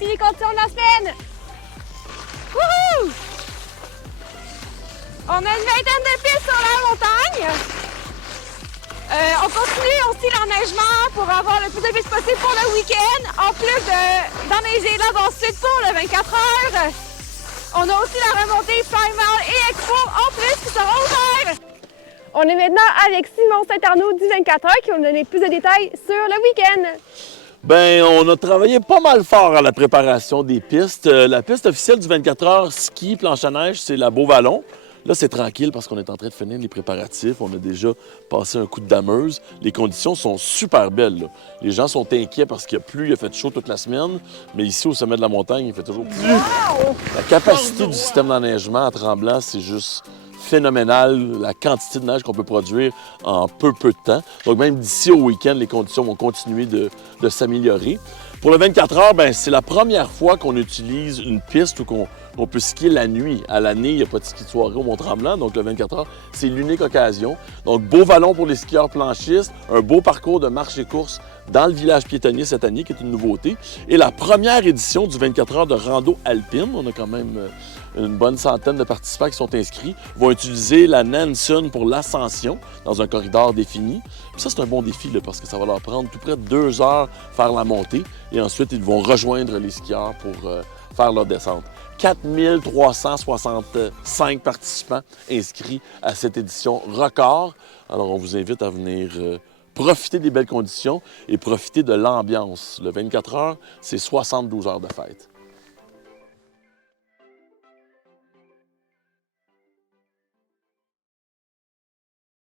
voici les conditions de la semaine. Wouhou! On a une vingtaine de pistes sur la montagne. On continue aussi l'enneigement pour avoir le plus de pistes possible pour le week-end. En plus d'enneiger la base sud pour le 24 heures. On a aussi la remontée Primal et Expo en plus qui seront ouverts. On est maintenant avec Simon Saint-Arnaud du 24 heures qui va nous donner plus de détails sur le week-end. Bien, on a travaillé pas mal fort à la préparation des pistes. La piste officielle du 24 heures ski planche à neige, c'est la Beauvallon. Là, c'est tranquille parce qu'on est en train de finir les préparatifs. On a déjà passé un coup de dameuse. Les conditions sont super belles, là. Les gens sont inquiets parce qu'il y a plu, il a fait chaud toute la semaine. Mais ici, au sommet de la montagne, il fait toujours plus. Wow! La capacité du système d'enneigement à Tremblant, c'est juste phénoménal, la quantité de neige qu'on peut produire en peu de temps. Donc même d'ici au week-end, les conditions vont continuer de s'améliorer. Pour le 24 heures, bien, c'est la première fois qu'on utilise une piste où on peut skier la nuit. À l'année, il n'y a pas de ski de soirée au Mont-Tremblant, donc le 24 heures, c'est l'unique occasion. Donc, Beauvallon pour les skieurs planchistes, un beau parcours de marche et course dans le village piétonnier cette année, qui est une nouveauté. Et la première édition du 24 heures de rando alpine, on a quand même une bonne centaine de participants qui sont inscrits, vont utiliser la Nansen pour l'ascension dans un corridor défini. Puis ça, c'est un bon défi là, parce que ça va leur prendre tout près de 2 heures faire la montée et ensuite, ils vont rejoindre les skieurs pour faire leur descente. 4365 participants inscrits à cette édition record. Alors, on vous invite à venir profiter des belles conditions et profiter de l'ambiance. Le 24 heures, c'est 72 heures de fête.